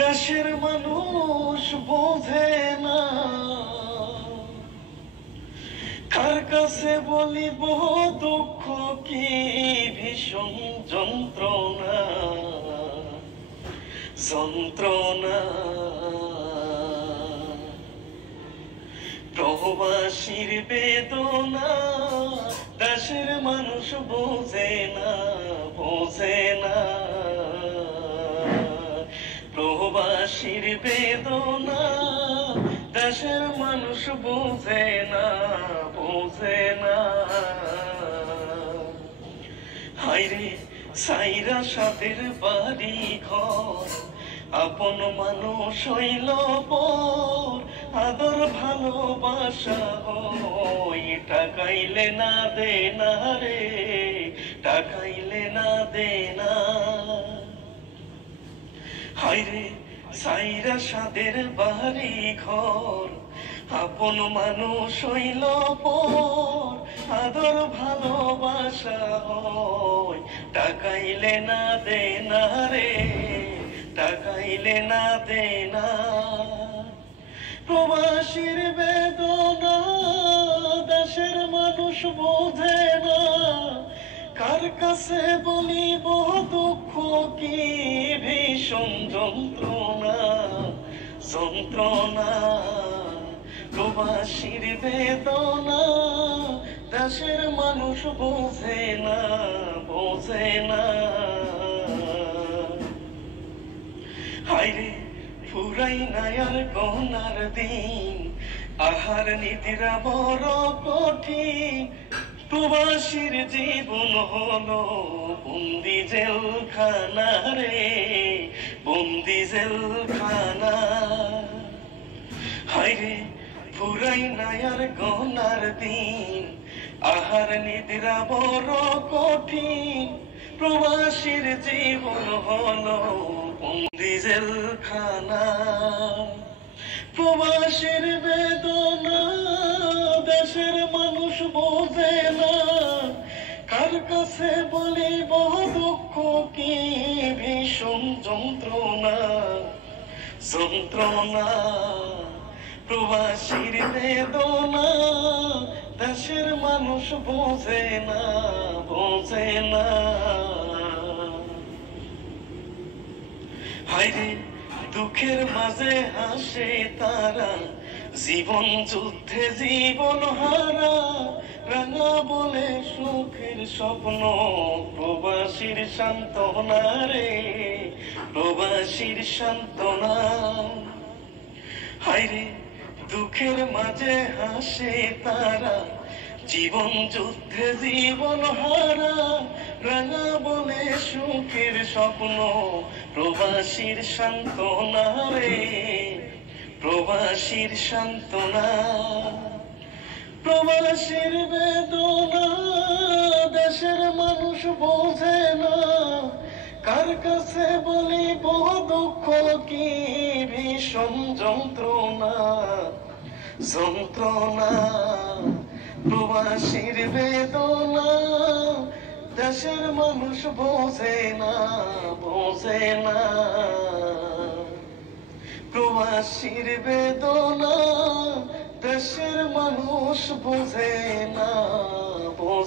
দেশের মানুষ বোঝে না, কার কাছে বলিব দুঃখ কি ভীষণ যন্ত্রণা যন্ত্রণা। প্রবাসীর বেদনা দেশের মানুষ বোঝে না, বোঝে না। প্রবাসীর বেদনা দেশের মানুষ বোঝে না, বোঝে না। হায়রে সাইরা সাথের বাড়ি ঘর, আপন মানুষ হইল পর, আদর ভালোবাসা হই টাকাইলে না দে না রে, টাকাইলে না দে না। হায়রে সাইরা সাদের বাড়ি ঘর, আপন মানুষ হইল পর, আদর ভালোবাসা হই টাকাইলে না দে না রে, টাকাইলে না দে না। প্রবাসীর বেদনা দেশের মানুষ বোঝে না, কার কাছে বলিব দুঃখ কি ভীষণ যন্ত্রণা যন্ত্রণা। প্রবাসীর বেদনা দেশের মানুষ বোঝে না, বোঝে না। হায়রে ফুরাই নায়ার গনার দিন, আহার নিদ্রা বড় কঠিন। প্রবাসীর জীবন হলো বন্দি জেলখানা রে, বন্দি জেলখানা। হায়রে ফুরাই নায়ার গনার দিন, আহার নিদ্রা বড় কঠিন। প্রবাসীর জীবন হলো বন্দি জেলখানা। প্রবাসীর বেদনা দেশের মানুষ বোঝে না, কার কাছে বলিব দুঃখ কি ভীষণ যন্ত্রণা যন্ত্রণা। প্রবাসীর বেদনা দেশের মানুষ বোঝে না, বোঝে না। হায়রে দুঃখের মাঝে হাসে তারা, জীবন যুদ্ধে জীবন হারা। রাঙা বলে সুখের স্বপ্ন প্রবাসীর সান্ত্বনা রে, প্রবাসীর সান্ত্বনা। হায়রে দুঃখের মাঝে হাসে তারা, জীবন যুদ্ধে জীবন হারা। রাঙা বলে সুখের স্বপ্ন প্রবাসীর সান্ত্বনা রে, প্রবাসীর সান্ত্বনা। প্রবাসীর বেদনা দেশের মানুষ বোঝে না, কার কাছে বলিব দুঃখ কি ভীষণ যন্ত্রণা যন্ত্রণা। প্রবাসীর বেদনা দেশের মানুষ বোঝে না, বোঝে না। প্রবাসীর বেদনা দেশের মানুষ বোঝে না, বোঝে